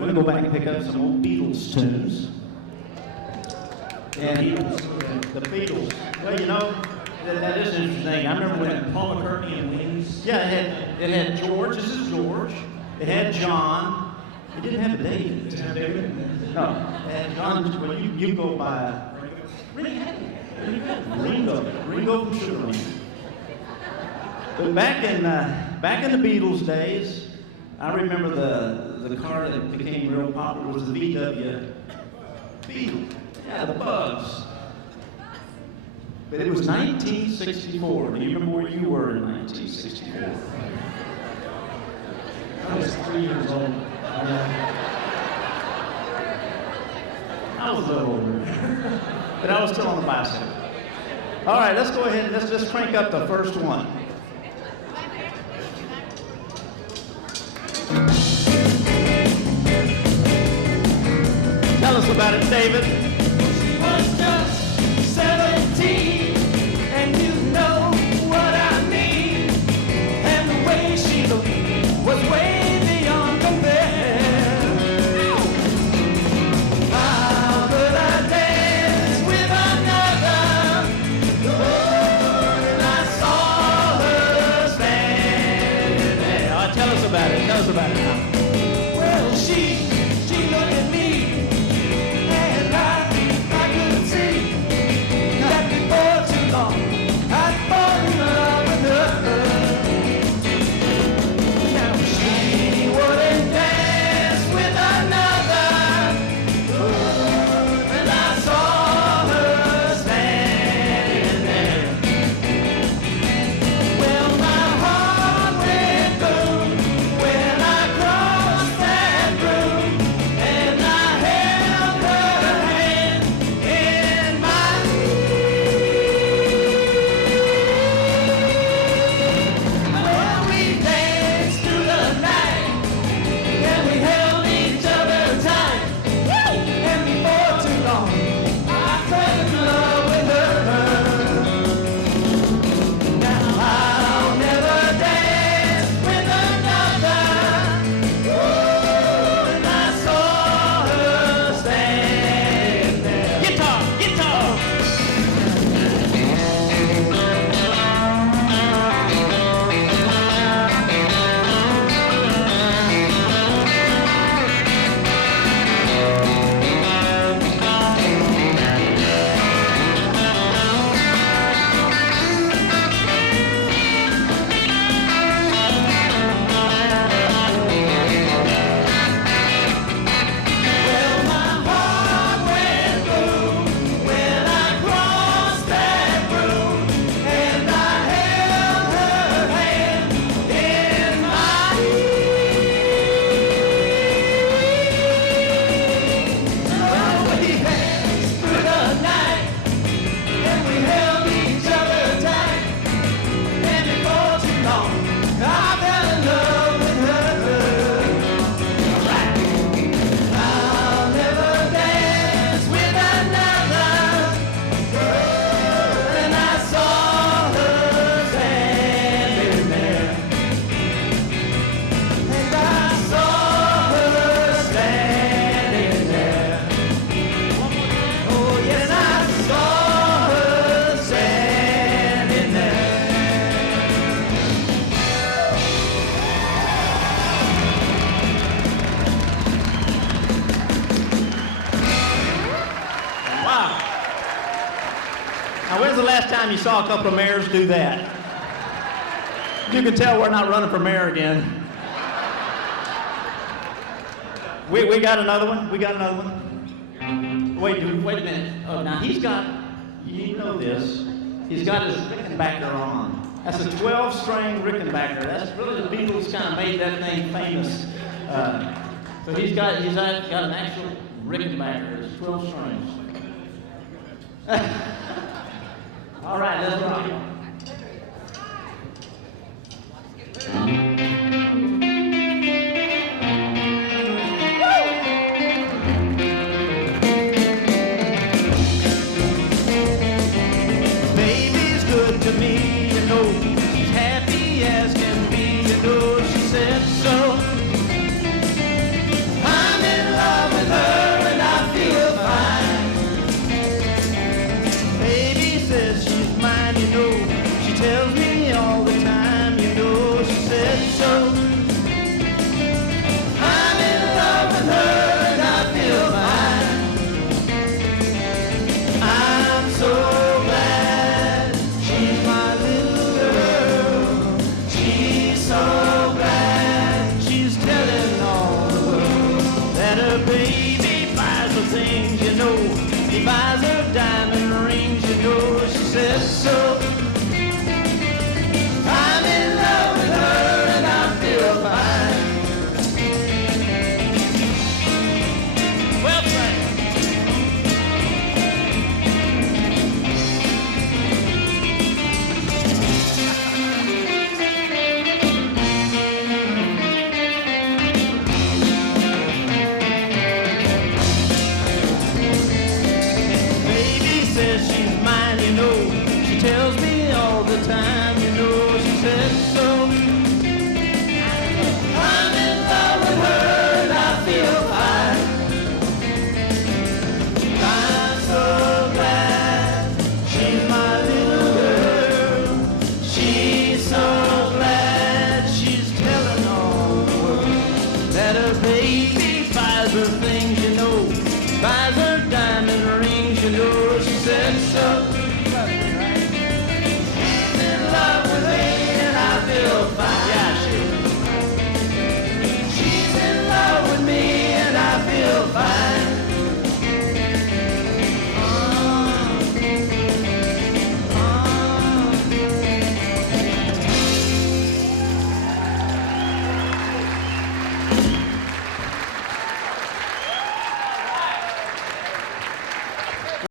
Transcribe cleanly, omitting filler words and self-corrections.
we're going to go back and pick up some old Beatles tunes. And the Beatles, well, you know, that is interesting. I remember when Paul McCartney and Wings. Yeah, it had George. This is George. It had John. It didn't have a David. Didn't have David? No. And John, well, you go by Ringo from Sugarland. But back in the Beatles days, I remember the car that became real popular was the VW Beetle. Yeah, the Bugs. But it was 1964. Do you remember where you were in 1964? I was 3 years old. I was a little older. But I was still on the bicycle. All right, let's go ahead and let's just crank up the first one. Tell us about it, David. She was just 17, and you know what I mean. And the way she looked was way beyond compare. How could I dance with another? Oh, and I saw her standing there. Oh, tell us about it. Tell us about it now. Well, she looked at me, and I could see that before too long I'd fall in love with her. Now she wouldn't dance with another, and I saw her standing there. Well, my heart went boom when I crossed that room, and I held her hand in mine. Well, we danced through the night, and we held each other tight. And before too long, I fell in love with her. Now I'll never dance with another. Oh, and I saw her standing there. Guitar. Well, my heart went boom when I crossed that room, and I held her hand in mine. Well, we danced through the night, and we held each other tight, and before too long, I fell in love with her. I'll never dance with another. And I saw her standing there. And I saw her standing there. Oh, yes, I saw her standing there. Wow. Now, when's the last time you saw a couple of mayors do that? You can tell we're not running for mayor again. We got another one? We got another one? Wait a minute. Oh, now he's got, you know this, he's got his Rickenbacker on. That's a 12-string Rickenbacker. That's really the Beatles kind of made that thing famous. So he's got an actual Rickenbacker. It's 12 strings. All right, let's rock.